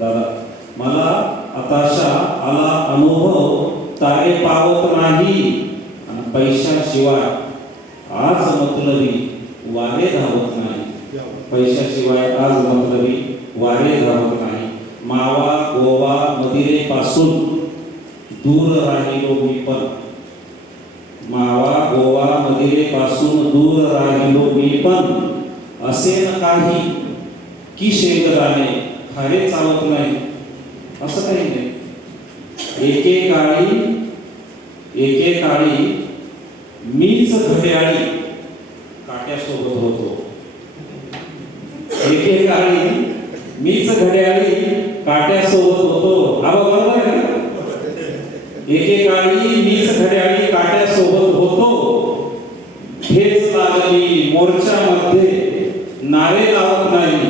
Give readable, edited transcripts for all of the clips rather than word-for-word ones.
दादा मला हताशा आला अनुभव तारे पावत नाही आणि पैशाशिवाय आज मतलबी वारे धावत नाही. पैशाशिवाय आज मतलबी वारे धावत नाही. मावा गोवा मदिरेपासून दूर राहिलो मी पण. मावा गोवा मदिरेपासून दूर राहिलो मी पण. असे न काही की शेंगदाणे खारे चालत नाही असं काही नाही. एकेकाळी मीच घड्याळी काट्यासोबत होतो. एकेकाळी मीच घड्याळी काट्यासोबत होतो. हा बरोबर आहे ना. एकेकाळी मीच घड्याळी काट्यासोबत होतो. ठेच लागली मोर्चामध्ये नारे लावत नाही.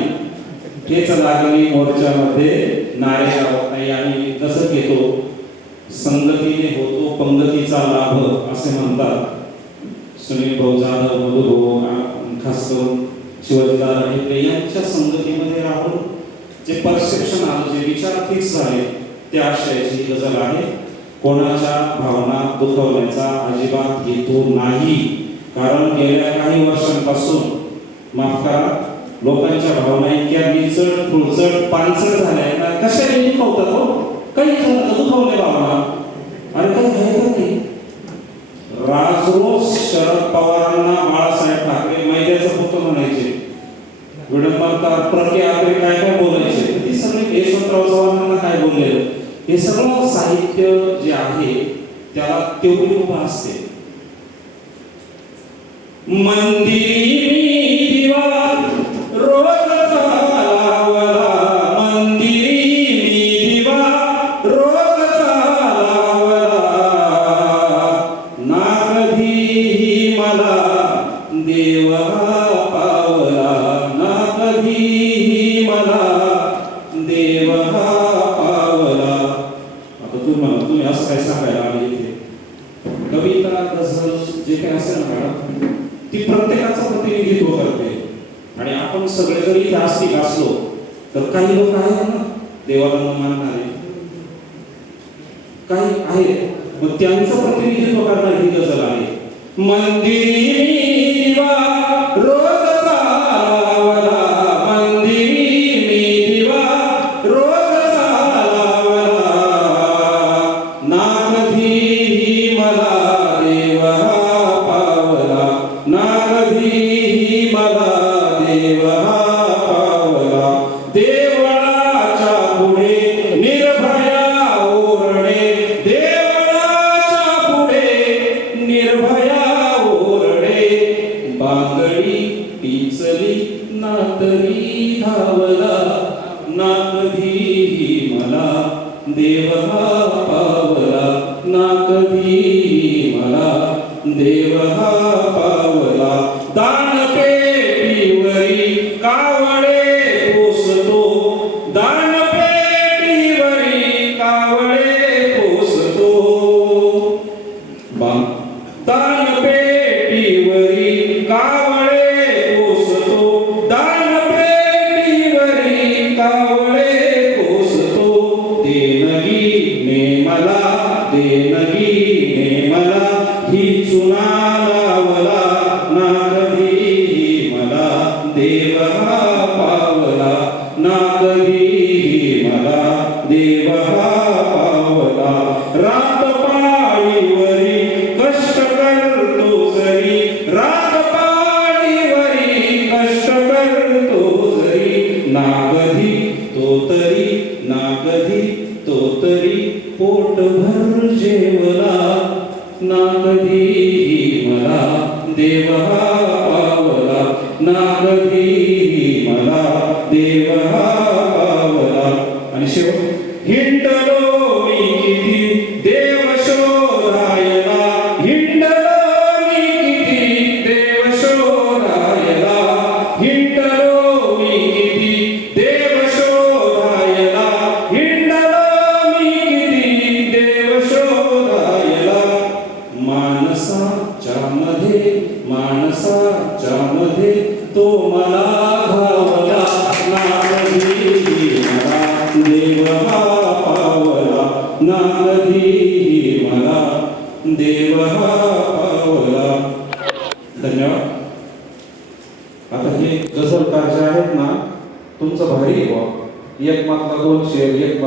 ठेच लागली मोर्चामध्ये नारे लावत नाही. आणि कसं घेतो संगतीने होतो पंगतीचा लाभ असे म्हणतात सुनील भाऊ जाधव, मधु भाऊ, खास करून शिवाजी दादा हे यांच्या संगतीमध्ये राहून जे परसेप्शन आलं, जे विचार फिक्स झाले त्या आशयाची ही गझल आहे. कोणाच्या भावना दुखवण्याचा अजिबात हेतू नाही. कारण गेल्या काही वर्षांपासून माफ करा लोकांच्या भावना इतक्या निचट फुलचट पानसट झाल्या कशाने दुखवतात हो. काही दुखवले भावना अरे काही घ्यायचं नाही. राजरोज शरद पवारांना बाळासाहेब ठाकरे मैद्याचं होतं म्हणायचे. विडंबनकार प्रके आत्रे काय काय बोलायचे. ती सगळी यशवंतराव चव्हाणांना काय बोललेलं हे सगळं साहित्य जे आहे त्याला तेवढी उभा असते. मंदिरी दिवा रोज चालावला. मंदिरी दिवा रोज चालावला. ना कधीही मला देव पावला. ना कधीही मला देव पावला. आता तुम्ही असं काय सांगायला आले इथे. कविता गझल जे काही असेल ना ती प्रत्येकाचं प्रतिनिधित्व करते. आणि आपण सगळे जरी इथे आस्तिक असलो तर काही लोक आहेत ना देवाला न मानणारे काही आहेत. मग त्यांचं प्रतिनिधित्व करणारी ही गझल आहे. मंदिरी दिवा रोज चालावला. मंदिरी दिवा रोज चालावला. ना कधीही मला देव पावला. ना कधीही मला देव पावला. देवळाच्या पुढे निर्भया ओरडे. देवळाच्या पुढे निर्भया ओरडे. बांगडी पिचली ना तरी धावला. ना कधीही मला देव पावला. ना कधीही मला देव पावला. दानपेटीवरी कावळे पोसतो. दानपेटीवरी कावळे पोसतो. दानपेटीवरी कावळे पोसतो. दानपेटीवरी कावळे पोसतो. देणगी ने मला देणगी ने मला ही चुना लावला. ना कधीही मला देव पावला. ना कधीही मला देव पावला. रातपाळीवरी कष्ट करतो जरी. रातपाळीवरी कष्ट करतो जरी. ना कधी तो तरी ना कधी तो तरी पोटभर जेवला. ना कधीही मला देव पावला. ना कधीही मला देव पावला. आणि शेवट हिंडलो मी किती देव शोधायला. हिंडलो मी किती देव शोधायला. हिंडलो मी किती देव शोधायला. हिंडलो मी किती देव शोधायला. माणसाच्या मध्ये तो मला घावला. ना कधी मला पुन्हा कधी मला देव हा पावला. धन्यवाद. आता हे गझलकार जे आहेत ना, तुमचं भारी आहे बुवा. एक मातला 2 शेर, एक